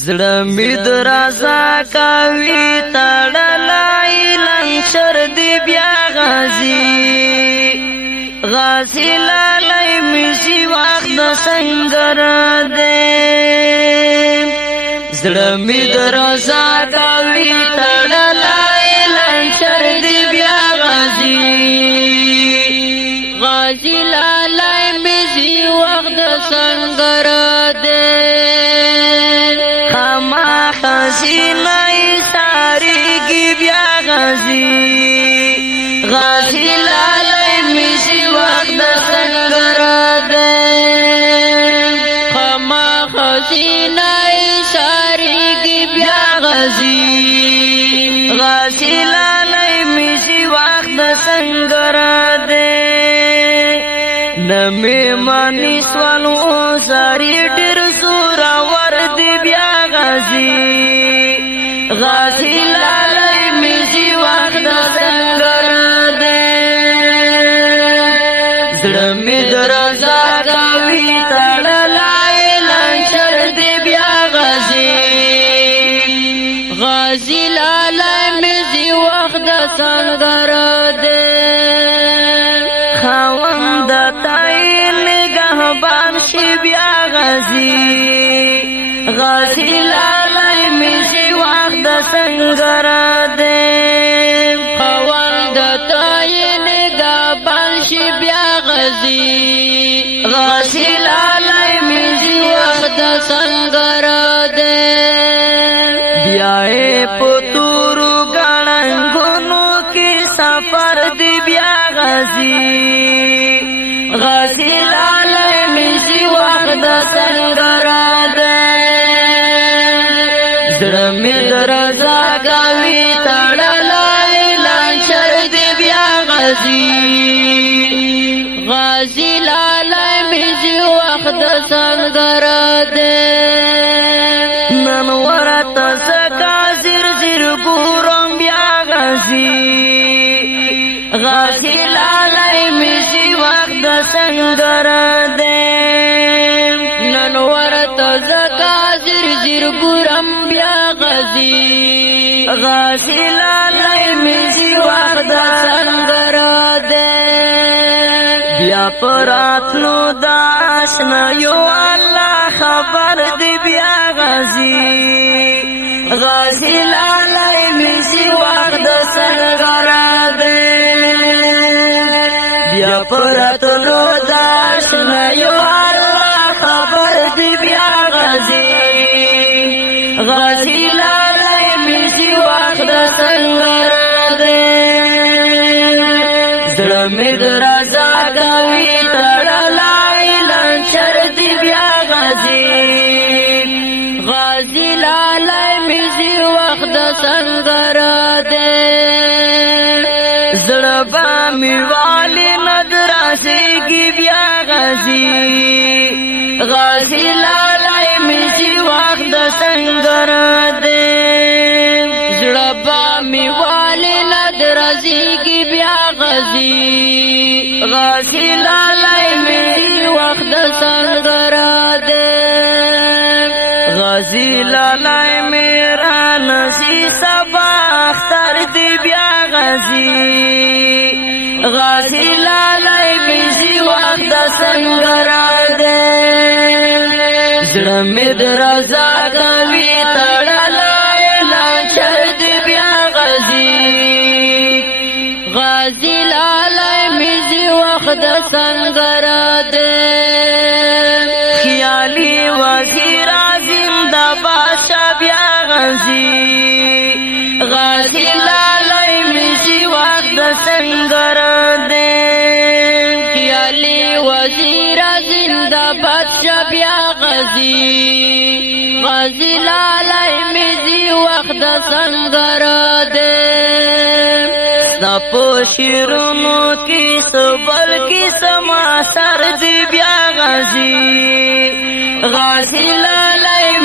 زړه مې درازا کوي تړلای لنشر دی بیا غازی لالی مشي وخت د سنگر دی زړه مې درازا کوي تړلای لنشر دی بیا غازی لالی مشي وخت د سنگر دی حسینای ساری کی بیا غازی لالی مشي وقت سنگر دے خما حسینای ساری کی بیا غازی لالی مشي وقت سنگر دے نمی مانی سوالو ساری ډیر سورا ور دی بیا غازی لالی مشي وقت سنگر دے زړه مې درازا کوي تړلای لنشر دی بیا غازی لالی مشي وقت سنگر دے خاوند تای نگهبان شي بیا غازی لالی مشي وقت سنگر دے خاوند تای نگهبان شي بیا غازی لالی مشي وقت سنگر دے بیا پتورو ګړنګونو کې سفر دی بیا غازی لالی مشي وقت سنگر دے زړه مې درازا کوي تړلای لنشر دی بیا غازی لالی مشي وقت سنگر دے نن ورته زکا زیر ګورم بیا غازی لالی مشي وقت سنگر دے نن ورته زکا زیر ګورم بیا غازی لالی مشي وقت سنگر دے بیا پراتلو داشنا یو الله خبر دی بیا غازی لالی مشي وقت سنگر دے بیا پراتلو داشنا یو الله خبر دی بیا غازی لالی مشي وقت سنگر دے زړه مې درازا کوي تړلای لنشر دی بیا غازی لالی مشي وقت سنگر دے زړه به مې والی ندراسي کی بیا غازی لالی مشي وقت سنگر دے زړه به مې والی ندراسي کی بیا غازی لالی مشي وقت سنگر دے غازی لالی میرا نسی سبا اختر دی بیا غازی لالی مشي وقت سنگر دے زړه مې درازا کوي تړلای لنشر دی بیا غازی لالی مشي وقت سنگر دے خیالی وزیر زندہ بادشاہ بیا غازی لالی مشي وقت سنگر دے خیالی وزیر زندہ بادشاہ بیا غازی لالی مشي وقت سنگر دے سپو شیرونو کی سبل کی سما سر دی بیا غازی لالی